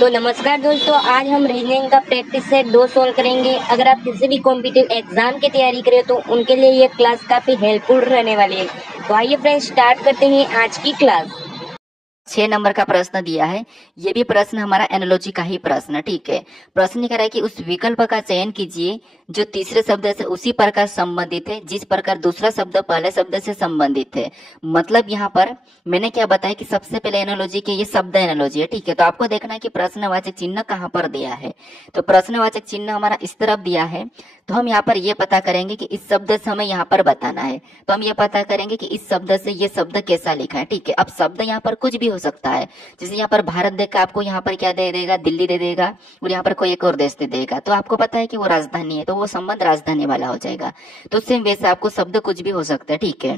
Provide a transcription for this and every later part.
तो नमस्कार दोस्तों, आज हम रीजनिंग का प्रैक्टिस सेट 2 सोल्व करेंगे। अगर आप किसी भी कॉम्पिटिटिव एग्जाम की तैयारी करें तो उनके लिए ये क्लास काफी हेल्पफुल रहने वाली है। तो आइए फ्रेंड्स, स्टार्ट करते हैं आज की क्लास। 6 नंबर का प्रश्न दिया है। ये भी प्रश्न हमारा एनालॉजी का ही प्रश्न है। ठीक है, प्रश्न कह रहा है कि उस विकल्प का चयन कीजिए जो तीसरे शब्द से उसी प्रकार संबंधित है जिस प्रकार दूसरा शब्द पहले शब्द से संबंधित है। मतलब यहाँ पर मैंने क्या बताया कि सबसे पहले एनालॉजी के ये शब्द एनालॉजी है। ठीक है, तो आपको देखना है कि प्रश्नवाचक चिन्ह कहाँ पर दिया है। तो प्रश्नवाचक चिन्ह हमारा इस तरफ दिया है। तो हम यहाँ पर ये पता करेंगे कि इस शब्द से हमें यहाँ पर बताना है। तो हम ये पता करेंगे कि इस शब्द से ये शब्द कैसा लिखा है। ठीक है, अब शब्द यहाँ पर कुछ भी हो सकता है। जैसे यहाँ पर भारत देख आपको यहाँ पर क्या दे देगा, दिल्ली दे देगा, और यहाँ पर कोई एक और देश दे देगा। तो आपको पता है कि वो राजधानी है, तो वो संबंध राजधानी वाला हो जाएगा। तो सेम वैसे आपको शब्द कुछ भी हो सकता है। ठीक है,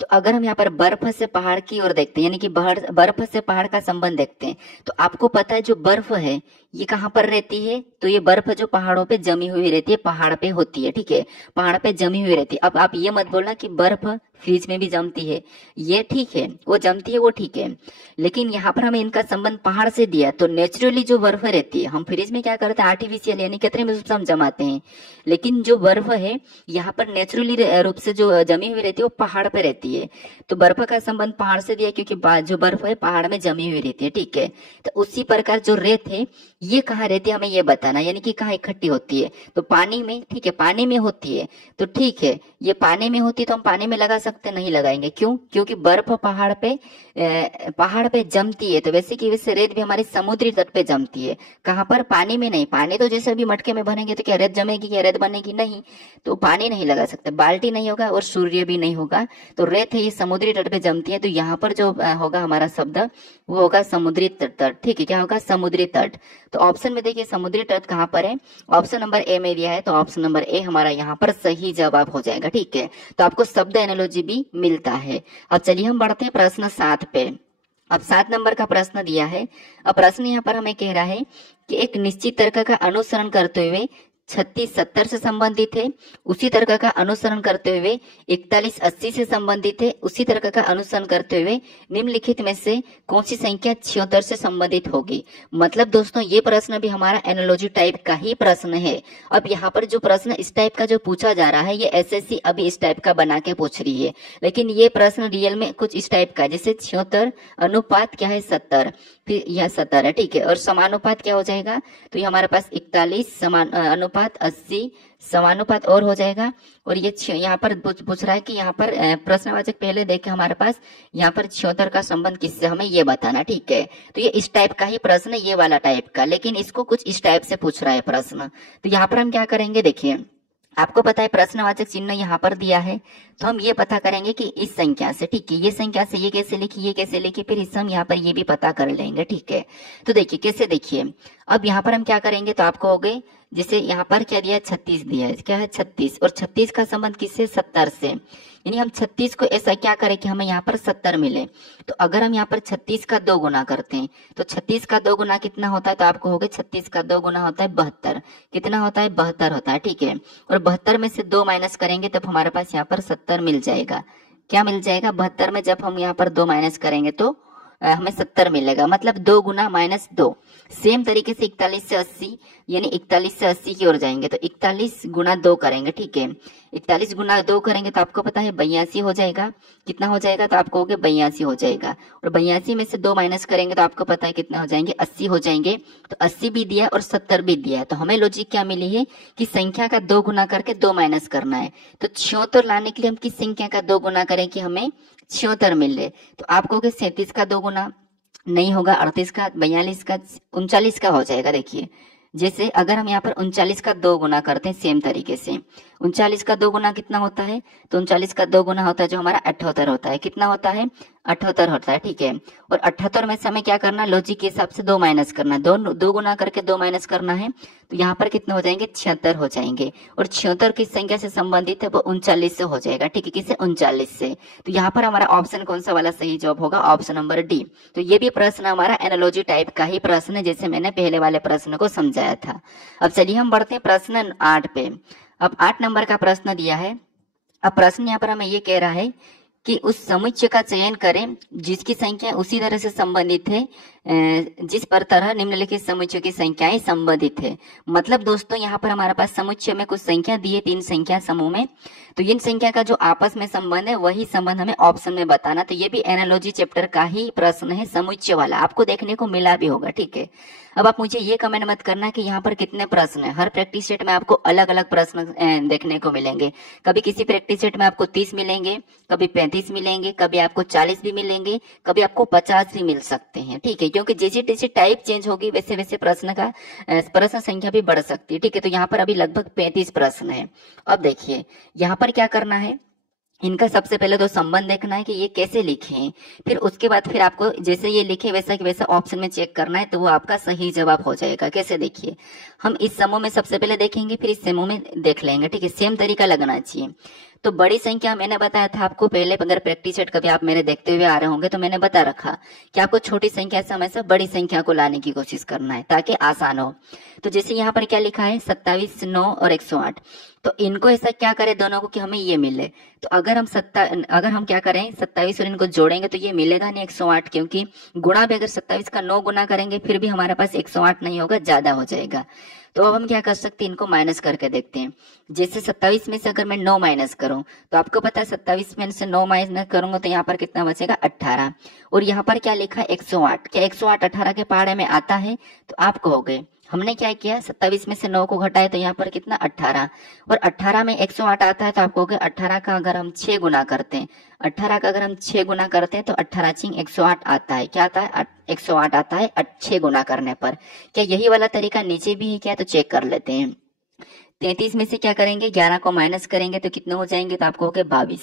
तो अगर हम यहाँ पर बर्फ से पहाड़ की ओर देखते हैं, यानी कि बर्फ से पहाड़ का संबंध देखते हैं, तो आपको पता है जो बर्फ है ये कहाँ पर रहती है। तो ये बर्फ जो पहाड़ों पे जमी हुई रहती है, पहाड़ पे होती है। ठीक है, पहाड़ पे जमी हुई रहती है। अब आप ये मत बोलना कि बर्फ फ्रिज में भी जमती है, ये ठीक है, वो जमती है, वो ठीक है, लेकिन यहाँ पर हमें इनका संबंध पहाड़ से दिया। तो नेचुरली जो बर्फ रहती है, हम फ्रिज में क्या करते हैं, आर्टिफिशियल यानी कृत्रिम रूप से हम जमाते हैं, लेकिन जो बर्फ है यहाँ पर नेचुरली रूप से जो जमी हुई रहती है वो पहाड़ पे रहती है। तो बर्फ का संबंध पहाड़ से दिया क्योंकि जो बर्फ है पहाड़ में जमी हुई रहती है। ठीक है, तो उसी प्रकार जो रेत है ये कहाँ रहती है हमें ये बताना, यानी कि कहाँ इकट्ठी होती है। तो पानी में। ठीक है, पानी में होती है। तो ठीक है, ये पानी में होती है तो हम पानी में लगा सकते, नहीं लगाएंगे। क्यों? क्योंकि बर्फ पहाड़ पे जमती है। तो वैसे की वैसे रेत भी हमारे समुद्री तट पे जमती है। कहाँ पर? पानी में नहीं। पानी तो जैसे अभी मटके में भरेंगे तो क्या रेत जमेगी, क्या रेत बनेगी? नहीं। तो पानी नहीं लगा सकते, बाल्टी नहीं होगा और सूर्य भी नहीं होगा। तो रेत है ये समुद्री तट पे जमती है। तो यहाँ पर जो होगा हमारा शब्द वो होगा समुद्री तट। ठीक है, क्या होगा? समुद्री तट। तो ऑप्शन में देखिए समुद्री तट कहाँ पर है, ऑप्शन नंबर ए में दिया है। तो ऑप्शन नंबर ए हमारा यहाँ पर सही जवाब हो जाएगा। ठीक है, तो आपको शब्द एनालॉजी भी मिलता है। अब चलिए हम बढ़ते हैं प्रश्न 7 पे। अब 7 नंबर का प्रश्न दिया है। अब प्रश्न यहाँ पर हमें कह रहा है कि एक निश्चित तर्क का अनुसरण करते हुए 36 70 से संबंधित है, उसी तर्क का अनुसरण करते हुए 41 80 से संबंधित है, उसी तर्क का अनुसरण करते हुए निम्नलिखित में से कौन सी संख्या 76 से संबंधित होगी। मतलब दोस्तों ये प्रश्न भी हमारा एनालॉजी टाइप का ही प्रश्न है। अब यहाँ पर जो प्रश्न इस टाइप का जो पूछा जा रहा है ये एसएससी अभी इस टाइप का बना के पूछ रही है, लेकिन ये प्रश्न रियल में कुछ इस टाइप का, जैसे 76 अनुपात क्या है 70, फिर यह 70 है। ठीक है, और समानुपात क्या हो जाएगा, तो ये हमारे पास 41 अनुपात 80 समानुपात और हो जाएगा। और ये यहाँ पर पूछ रहा है कि यहाँ पर प्रश्नवाचक पहले देखे हमारे पास यहाँ पर 76 का संबंध किससे, हमें ये बताना। ठीक है, तो ये इस टाइप का ही प्रश्न, ये वाला टाइप का, लेकिन इसको कुछ इस टाइप से पूछ रहा है प्रश्न। तो यहाँ पर हम क्या करेंगे, देखिए आपको पता है प्रश्नवाचक चिन्ह यहाँ पर दिया है, तो हम ये पता करेंगे कि इस संख्या से। ठीक है, ये संख्या से ये कैसे लिखी, ये कैसे लिखी, फिर इससे हम यहाँ पर ये भी पता कर लेंगे। ठीक है, तो देखिए कैसे, देखिए अब यहाँ पर हम क्या करेंगे, तो आपको हो गए, जैसे यहाँ पर क्या दिया है 36 दिया है, क्या है 36, और 36 का संबंध किससे, 70 से, यानी हम 36 को ऐसा क्या करें कि हमें यहाँ पर 70 मिले। तो अगर हम यहाँ पर 36 का 2 गुना करते हैं तो 36 का 2 गुना कितना होता है, तो आपको हो गए 36 का 2 गुना होता है 72, कितना होता है 72 होता है। ठीक है, और 72 में से 2 माइनस करेंगे तब हमारे पास यहाँ पर 70 मिल जाएगा। क्या मिल जाएगा, 72 में जब हम यहाँ पर 2 माइनस करेंगे तो हमें 70 मिलेगा, मतलब 2 गुना माइनस 2। सेम तरीके से 41 से 80, यानी 41 से 80 की ओर जाएंगे तो 41 गुना 2 करेंगे। ठीक है, 41 गुना 2 करेंगे तो आपको पता है 82 हो जाएगा। कितना हो जाएगा, तो आपको हो गया 82 हो जाएगा, और 82 में से 2 माइनस करेंगे तो आपको पता है कितना हो जाएंगे, 80 हो जाएंगे। तो 80 भी दिया और 70 भी दिया है, तो हमें लॉजिक क्या मिली है कि संख्या का 2 गुना करके 2 माइनस करना है। तो 76 लाने के लिए हम किस संख्या का 2 गुना करें कि हमें 76 मिले। तो आपको 37 का 2 गुना नहीं होगा, 38 का, 42 का, 39 का हो जाएगा। देखिए जैसे अगर हम यहाँ पर 39 का 2 गुना करते हैं सेम तरीके से, 39 का 2 गुना कितना होता है, तो 39 का 2 गुना होता है जो हमारा 78 होता है। कितना होता है, 78 होता है। ठीक है, और 78 में से हमें क्या करना, लॉजिक के हिसाब से 2 माइनस करना, 2 गुना करके 2 माइनस करना है। तो यहाँ पर कितने हो जाएंगे, 76 हो जाएंगे, और 76 किस संख्या से संबंधित है, वो 39 से हो जाएगा। ठीक है, किससे, 39 से। तो यहाँ पर हमारा ऑप्शन कौन सा वाला सही जवाब होगा, ऑप्शन नंबर डी। तो ये भी प्रश्न हमारा एनालॉजी टाइप का ही प्रश्न है, जैसे मैंने पहले वाले प्रश्न को समझाया था। अब चलिए हम बढ़ते हैं प्रश्न 8 पे। अब 8 नंबर का प्रश्न दिया है। अब प्रश्न यहाँ पर हमें ये कह रहा है कि उस समुच्चय का चयन करें जिसकी संख्या उसी तरह से संबंधित है जिस पर तरह निम्नलिखित समुच्चयों की संख्याएं संबंधित है। मतलब दोस्तों यहाँ पर हमारे पास समुच्चय में कुछ संख्या दी है, 3 संख्या समूह में, तो इन संख्या का जो आपस में संबंध है वही संबंध हमें ऑप्शन में बताना। तो ये भी एनालॉजी चैप्टर का ही प्रश्न है, समुच्चय वाला, आपको देखने को मिला भी होगा, ठीक है। अब आप मुझे ये कमेंट मत करना कि यहाँ पर कितने प्रश्न है। हर प्रैक्टिस सेट में आपको अलग अलग प्रश्न देखने को मिलेंगे। कभी किसी प्रैक्टिस सेट में आपको 30 मिलेंगे, कभी 35 मिलेंगे, कभी आपको 40 भी मिलेंगे, कभी आपको 50 भी मिल सकते हैं, ठीक है। क्योंकि जैसे जैसे टाइप चेंज होगी वैसे वैसे प्रश्न संख्या भी बढ़ सकती है, ठीक है। तो यहाँ पर अभी लगभग 35 प्रश्न है। अब देखिए यहाँ पर क्या करना है, इनका सबसे पहले तो संबंध देखना है कि ये कैसे लिखे हैं, फिर उसके बाद फिर आपको जैसे ये लिखे वैसा कि वैसा ऑप्शन में चेक करना है, तो वो आपका सही जवाब हो जाएगा। कैसे देखिए, हम इस समूह में सबसे पहले देखेंगे, फिर इस समूह में देख लेंगे, ठीक है। सेम तरीका लगना चाहिए। तो बड़ी संख्या मैंने बताया था आपको पहले, अगर प्रैक्टिस सेट कभी आप मेरे देखते हुए आ रहे होंगे तो मैंने बता रखा कि आपको छोटी संख्या से हमेशा बड़ी संख्या को लाने की कोशिश करना है ताकि आसान हो। तो जैसे यहाँ पर क्या लिखा है, 27, 9 और 108, तो इनको ऐसा क्या करें दोनों को कि हमें ये मिले। तो अगर हम क्या करें 27 और इनको जोड़ेंगे तो ये मिलेगा नहीं 108, क्योंकि गुणा भी अगर 27 का 9 गुना करेंगे फिर भी हमारे पास 108 नहीं होगा, ज्यादा हो जाएगा। तो अब हम क्या कर सकते हैं, इनको माइनस करके देखते हैं। जैसे 27 में से अगर मैं 9 माइनस करूं तो आपको पता है 27 में से 9 माइनस करूंगा तो यहाँ पर कितना बचेगा 18। और यहाँ पर क्या लिखा है 108, क्या 108 18 के पहाड़े में आता है? तो आप कहोगे हमने क्या किया, 27 में से 9 को घटाए तो यहाँ पर कितना 18, और 18 में 108 आता है, तो आप कहोगे 18 का अगर हम 6 गुना करते हैं, 18 का अगर हम 6 गुना करते हैं तो 18 छिंग 108 आता है। क्या आता है 108 आता है 6 गुना करने पर। क्या यही वाला तरीका नीचे भी है क्या? तो चेक कर लेते हैं। 33 में से क्या करेंगे 11 को माइनस करेंगे तो कितने हो जाएंगे, तो आपको हो गए 22।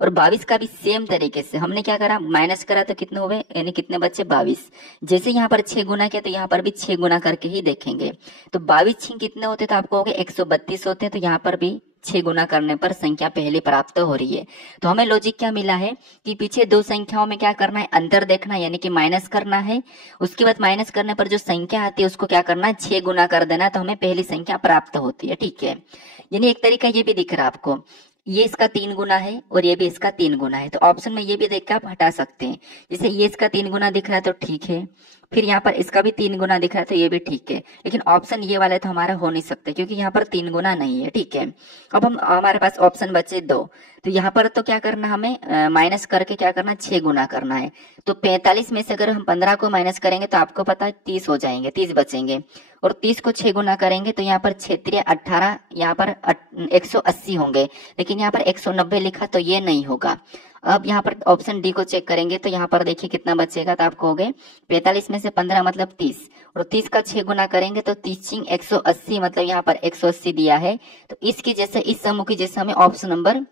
और 22 का भी सेम तरीके से हमने क्या करा, माइनस करा तो कितने हुए, यानी कितने बच्चे 22। जैसे यहाँ पर 6 गुना किया तो यहाँ पर भी 6 गुना करके ही देखेंगे। तो 22 6 कितने होते, तो आपको हो गए 132 होते हैं। तो यहाँ पर भी 6 गुना करने पर संख्या पहले प्राप्त हो रही है। तो हमें लॉजिक क्या मिला है कि पीछे दो संख्याओं में क्या करना है, अंतर देखना है, यानी कि माइनस करना है। उसके बाद माइनस करने पर जो संख्या आती है उसको क्या करना है 6 गुना कर देना, तो हमें पहली संख्या प्राप्त होती है, ठीक है। यानी एक तरीका ये भी दिख रहा है आपको, ये इसका 3 गुना है और ये भी इसका 3 गुना है। तो ऑप्शन में ये भी देख के आप हटा सकते हैं। जैसे ये इसका 3 गुना दिख रहा है तो ठीक है, फिर यहाँ पर इसका भी 3 गुना दिख रहा है तो ये भी ठीक है, लेकिन ऑप्शन ये वाला तो हमारा हो नहीं सकता क्योंकि यहाँ पर 3 गुना नहीं है, ठीक है। अब हमारे पास ऑप्शन बचे 2, तो यहाँ पर तो क्या करना हमें माइनस करके क्या करना 6 गुना करना है। तो 45 में से अगर हम 15 को माइनस करेंगे तो आपको पता है 30 हो जाएंगे, 30 बचेंगे। और 30 को 6 गुना करेंगे तो यहाँ पर 6 18, यहाँ पर 180 होंगे, लेकिन यहाँ पर 190 लिखा तो ये नहीं होगा। अब यहाँ पर ऑप्शन डी को चेक करेंगे तो यहाँ पर देखिए कितना बचेगा, तो आपको हो गए 45 में से 15 मतलब 30, और 30 का 6 गुना करेंगे तो 30 180, मतलब यहाँ पर 180 दिया है। तो इसकी जैसे इस समूह की जैसे हमें ऑप्शन नंबर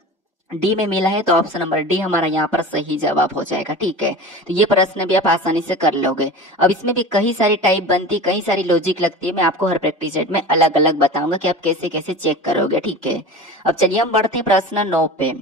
डी में मिला है तो ऑप्शन नंबर डी हमारा यहाँ पर सही जवाब हो जाएगा, ठीक है। तो ये प्रश्न भी आप आसानी से कर लोगे। अब इसमें भी कई सारी टाइप बनती है, कई सारी लॉजिक लगती है, मैं आपको हर प्रैक्टिस सेट में अलग अलग बताऊंगा कि आप कैसे कैसे चेक करोगे, ठीक है। अब चलिए हम बढ़ते हैं प्रश्न 9 पे।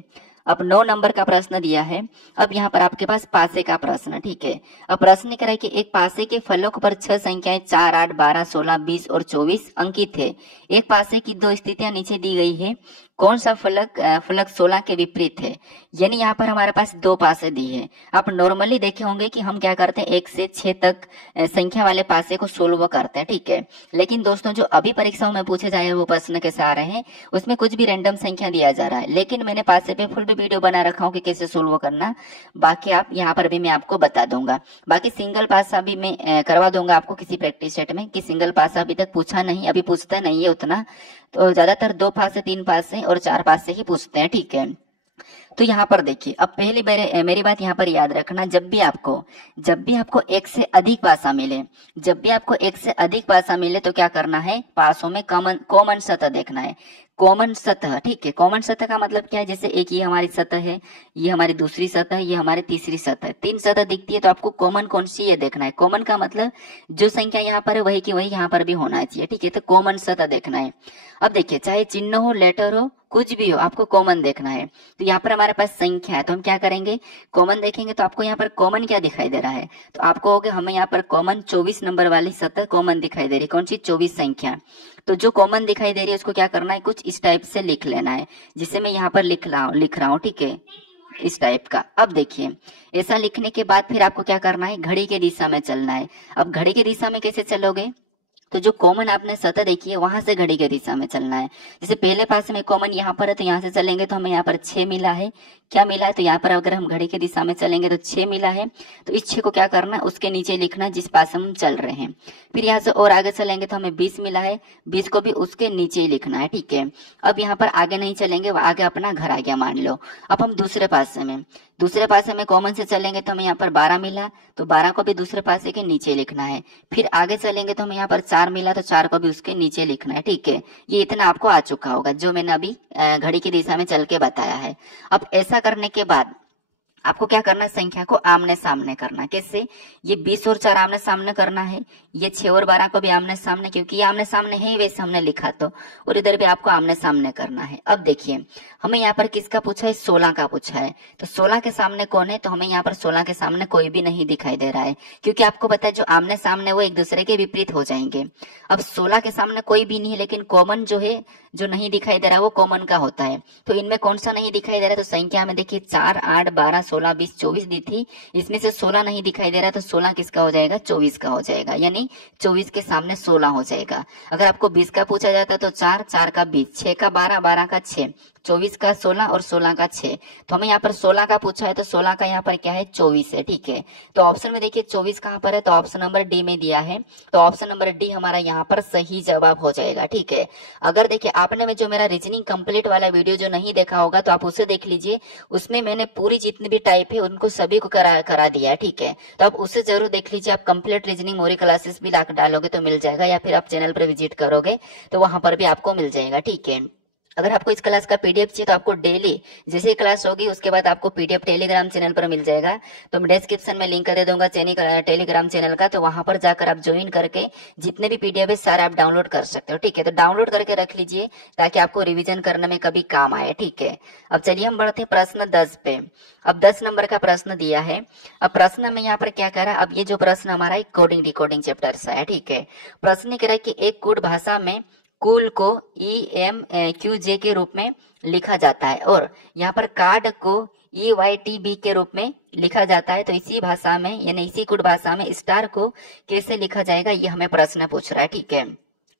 अब 9 नंबर का प्रश्न दिया है। अब यहाँ पर आपके पास पासे का प्रश्न, ठीक है। अब प्रश्न कह रहा है कि एक पासे के फलक पर 6 संख्याएं 4, 8, 12, 16, 20 और 24 अंकित है। एक पासे की 2 स्थितियां नीचे दी गई है, कौन सा फलक 16 के विपरीत है। यानी यहाँ पर हमारे पास 2 पासे दी है। आप नॉर्मली देखे होंगे कि हम क्या करते हैं 1 से 6 तक संख्या वाले पासे को सोल्व करते हैं, ठीक है। लेकिन दोस्तों जो अभी परीक्षाओं में पूछे जाए वो प्रश्न कैसे आ रहे हैं, उसमें कुछ भी रैंडम संख्या दिया जा रहा है, लेकिन मैंने पासे पे फुल वीडियो बना रखा हूँ कि कैसे सोल्व करना। बाकी आप यहाँ पर भी मैं आपको बता दूंगा। बाकी सिंगल पासा भी मैं करवा दूंगा आपको किसी प्रैक्टिस सेट में, कि सिंगल पासा अभी तक पूछा नहीं, अभी पूछता नहीं है उतना, तो ज्यादातर 2 पासे 3 पासे और 4 पासे ही पूछते हैं, ठीक है। तो यहाँ पर देखिए, अब पहली मेरी बात यहाँ पर याद रखना, जब भी आपको एक से अधिक पासा मिले, जब भी आपको एक से अधिक पासा मिले तो क्या करना है, पासों में कॉमन सतह देखना है। कॉमन सतह, ठीक है। कॉमन सतह का मतलब क्या है, जैसे एक ये हमारी सतह है, ये हमारी दूसरी सतह है, ये हमारी तीसरी सतह है, 3 सतह दिखती है, तो आपको कॉमन कौन सी ये देखना है। कॉमन का मतलब जो संख्या यहाँ पर है वही की वही यहाँ पर भी होना चाहिए, ठीक है। तो कॉमन सतह देखना है। अब देखिए चाहे चिन्ह हो, लेटर हो, कुछ भी हो, आपको कॉमन देखना है। तो यहाँ पर हमारे पास संख्या है तो हम क्या करेंगे, कॉमन देखेंगे। तो आपको यहाँ पर कॉमन क्या दिखाई दे रहा है, तो आपको हो गया हमें यहाँ पर कॉमन 24 नंबर वाली सतह कॉमन दिखाई दे रही है। कौन सी 24 संख्या। तो जो कॉमन दिखाई दे रही है उसको क्या करना है, कुछ इस टाइप से लिख लेना है, जिसे मैं यहाँ पर लिख रहा हूँ, ठीक है। इस टाइप का। अब देखिए ऐसा लिखने के बाद फिर आपको क्या करना है, घड़ी के दिशा में चलना है। अब घड़ी की दिशा में कैसे चलोगे, तो जो कॉमन आपने सतह देखी है वहां से घड़ी के दिशा में चलना है। जैसे पहले पास में कॉमन यहाँ पर है तो यहाँ से चलेंगे तो हमें यहाँ पर 6 मिला है। क्या मिला है, तो यहाँ पर अगर हम घड़ी की दिशा में चलेंगे तो 6 मिला है। तो इस 6 को क्या करना है, उसके नीचे लिखना है जिस पास हम चल रहे हैं। फिर यहाँ से और आगे चलेंगे तो हमें 20 मिला है, 20 को भी उसके नीचे ही लिखना है। ठीक है, अब यहाँ पर आगे नहीं चलेंगे, आगे अपना घर आ गया मान लो। अब हम दूसरे पासे में कॉमन से चलेंगे तो हमें यहाँ पर 12 मिला, तो 12 को भी दूसरे पासे के नीचे लिखना है। फिर आगे चलेंगे तो हमें यहाँ पर 4 मिला, तो 4 को भी उसके नीचे लिखना है। ठीक है, ये इतना आपको आ चुका होगा जो मैंने अभी घड़ी की दिशा में चल के बताया है। अब ऐसा करने के बाद आपको क्या करना है, संख्या को आमने सामने करना है। कैसे, ये 20 और 4 आमने सामने करना है, ये 6 और 12 को भी आमने सामने, क्योंकि ये आमने सामने है वैसे हमने लिखा तो, और इधर भी आपको आमने सामने करना है। अब देखिए हमें यहाँ पर किसका पूछा है, 16 का पूछा है। तो 16 के सामने कौन है, तो हमें यहाँ पर 16 के सामने कोई भी नहीं दिखाई दे रहा है, क्योंकि आपको पता है जो आमने सामने वो एक दूसरे के विपरीत हो जाएंगे। अब 16 के सामने कोई भी नहीं है, लेकिन कॉमन जो है जो नहीं दिखाई दे रहा है वो कॉमन का होता है। तो इनमें कौन सा नहीं दिखाई दे रहा है, तो संख्या में देखिए 4, 8, 12, 16, 20, 24 दी थी, इसमें से 16 नहीं दिखाई दे रहा, तो 16 किसका हो जाएगा, 24 का हो जाएगा, यानी 24 के सामने 16 हो जाएगा। अगर आपको 20 का पूछा जाता तो 4, 4 का 20, 6 का 12, 12 का 6, 24 का 16 और 16 का 6। तो हमें यहाँ पर 16 का पूछा है तो 16 का यहाँ पर क्या है, 24 है। ठीक है, तो ऑप्शन में देखिए 24 कहाँ पर है, तो ऑप्शन नंबर डी में दिया है, तो ऑप्शन नंबर डी हमारा यहाँ पर सही जवाब हो जाएगा। ठीक है, अगर देखिए आपने में जो मेरा रीजनिंग कंप्लीट वाला वीडियो जो नहीं देखा होगा तो आप उसे देख लीजिए, उसमें मैंने पूरी जितनी भी टाइप है उनको सभी को करा दिया है। ठीक है, तो आप उसे जरूर देख लीजिए। आप कंप्लीट रीजनिंग मोरी क्लासेस भी डालोगे तो मिल जाएगा, या फिर आप चैनल पर विजिट करोगे तो वहां पर भी आपको मिल जाएगा। ठीक है, अगर आपको इस क्लास का पीडीएफ चाहिए तो आपको डेली जैसे ही क्लास होगी उसके बाद आपको पीडीएफ टेलीग्राम चैनल पर मिल जाएगा। तो मैं डिस्क्रिप्शन में लिंक कर दे दूंगा टेलीग्राम चैनल का, तो वहां पर जाकर आप ज्वाइन करके जितने भी पीडीएफ है सारे आप डाउनलोड कर सकते हो। ठीक है, तो डाउनलोड करके रख लीजिए ताकि आपको रिविजन करने में कभी काम आए। ठीक है, अब चलिए हम बढ़ते हैं प्रश्न 10 पे। अब 10 नंबर का प्रश्न दिया है। अब प्रश्न में यहाँ पर क्या कह रहा है, अब ये जो प्रश्न हमारा कोडिंग डिकोडिंग चैप्टर से है। ठीक है, प्रश्न कह रहा है कि एक कोड भाषा में कुल को EMQJ के रूप में लिखा जाता है, और यहाँ पर कार्ड को EYTB के रूप में लिखा जाता है। तो इसी भाषा में यानी इसी कोड भाषा में स्टार को कैसे लिखा जाएगा, ये हमें प्रश्न पूछ रहा है। ठीक है,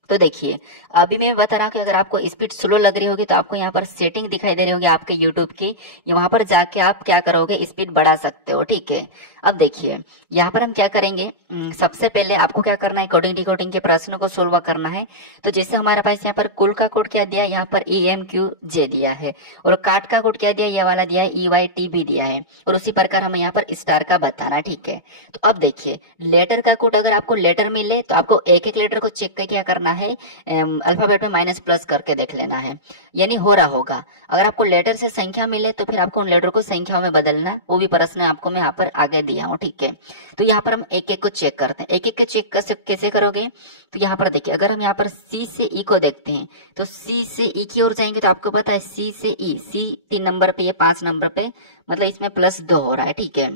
तो देखिए अभी मैं बता रहा हूँ कि अगर आपको स्पीड स्लो लग रही होगी तो आपको यहाँ पर सेटिंग दिखाई दे रही होगी आपके यूट्यूब की, वहां पर जाके आप क्या करोगे, स्पीड बढ़ा सकते हो। ठीक है, अब देखिए यहाँ पर हम क्या करेंगे, सबसे पहले आपको क्या करना है, कोडिंग डिकोडिंग के प्रश्नों को सोल्व करना है। तो जैसे हमारे पास यहाँ पर कुल का कोड क्या दिया है, यहाँ पर EMQJ दिया है, और काट का कोड क्या दिया, ये वाला दिया है EYTB दिया है, और उसी प्रकार हमें यहाँ पर स्टार का बताना। ठीक है, तो अब देखिए लेटर का कोड, अगर आपको लेटर मिले तो आपको एक एक लेटर को चेक करके क्या करना है, अल्फाबेट में माइनस प्लस करके देख लेना है, यानी हो रहा होगा। अगर आपको लेटर से संख्या मिले तो फिर आपको उन लेटर को संख्याओं में बदलना, वो भी प्रश्न आपको मैं यहाँ पर आगे दिया हूँ। ठीक है, तो यहाँ पर हम एक एक को चेक करते हैं। एक एक को चेक कैसे करोगे, तो यहाँ पर देखिए अगर हम यहाँ पर C से E को देखते हैं तो C से E की ओर जाएंगे तो आपको पता है C से E, C 3 नंबर पे, ये 5 नंबर पे, मतलब इसमें +2 हो रहा है। ठीक है,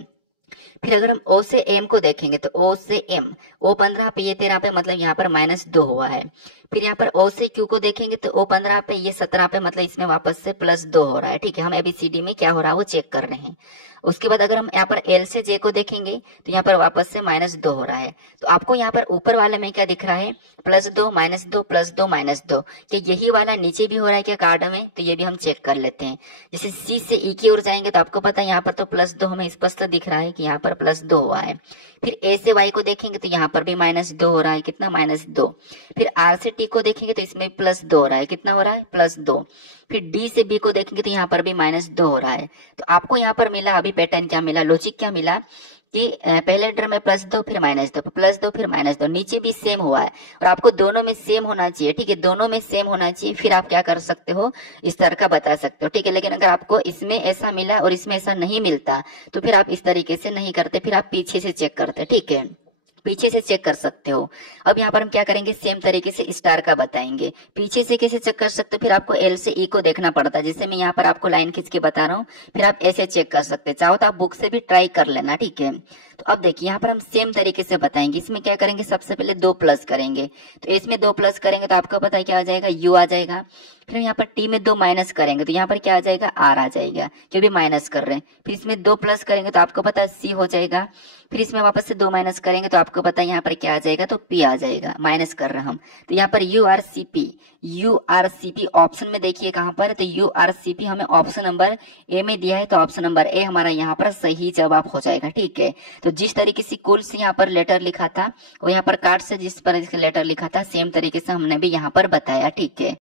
फिर अगर हम O से M को देखेंगे तो O से M, O 15 पे, ये 13 पे, मतलब यहाँ पर -2 हुआ है। फिर यहाँ पर O से Q को देखेंगे तो O 15 पे, ये 17 पे, मतलब इसमें वापस से +2 हो रहा है। ठीक है, हम ABCD में क्या हो रहा है वो चेक कर रहे हैं। उसके बाद अगर हम यहाँ पर L से J को देखेंगे तो यहाँ पर वापस से -2 हो रहा है। तो आपको यहाँ पर ऊपर वाले में क्या दिख रहा है, +2 -2 +2 -2, कि यही वाला नीचे भी हो रहा है क्या कार्ड में, तो ये भी हम चेक कर लेते हैं। जैसे C से E की ओर जाएंगे तो आपको पता है यहाँ पर तो +2 हमें स्पष्ट दिख रहा है कि यहाँ पर +2 हुआ है। फिर A से Y को देखेंगे तो यहाँ पर भी -2 हो रहा है, कितना, -2। फिर R से T को देखेंगे तो इसमें +2 हो रहा है, कितना हो रहा है, +2। फिर D से B को देखेंगे तो यहाँ पर भी -2 हो रहा है। तो आपको यहाँ पर मिला, अभी पैटर्न क्या मिला, लॉजिक क्या मिला कि पहले लेटर में +2 फिर -2, +2 फिर -2, नीचे भी सेम हुआ है, और आपको दोनों में सेम होना चाहिए। ठीक है, दोनों में सेम होना चाहिए, फिर आप क्या कर सकते हो, इस तरह का बता सकते हो। ठीक है, लेकिन अगर आपको इसमें ऐसा मिला और इसमें ऐसा नहीं मिलता तो फिर आप इस तरीके से नहीं करते, फिर आप पीछे से चेक करते। ठीक है, पीछे से चेक कर सकते हो। अब यहाँ पर हम क्या करेंगे, सेम तरीके से स्टार का बताएंगे। पीछे से कैसे चेक कर सकते हो, फिर आपको L से E को देखना पड़ता है, जैसे मैं यहाँ पर आपको लाइन खींच के बता रहा हूँ, फिर आप ऐसे चेक कर सकते हैं। चाहो तो आप बुक से भी ट्राई कर लेना। ठीक है, तो अब देखिए यहाँ पर हम सेम तरीके से बताएंगे। इसमें क्या करेंगे, सबसे पहले 2 प्लस करेंगे, तो इसमें 2 प्लस करेंगे तो आपको पता है क्या आ जाएगा, u आ जाएगा। फिर यहाँ पर t में 2 माइनस करेंगे तो यहाँ पर क्या आ जाएगा, r आ जाएगा, क्योंकि माइनस कर रहे हैं। फिर इसमें 2 प्लस करेंगे तो आपको पता है c हो जाएगा। फिर इसमें वापस से 2 माइनस करेंगे तो आपको पता है यहाँ पर क्या आ जाएगा, तो p आ जाएगा, माइनस कर रहे हैं हम। तो यहाँ पर URCP ऑप्शन में देखिए कहाँ पर, तो URCP हमें ऑप्शन नंबर ए में दिया है, तो ऑप्शन नंबर ए हमारा यहाँ पर सही जवाब हो जाएगा। ठीक है, तो जिस तरीके से कुल से यहाँ पर लेटर लिखा था और यहाँ पर कार्ड से जिस पर लेटर लिखा था, सेम तरीके से हमने भी यहाँ पर बताया। ठीक है।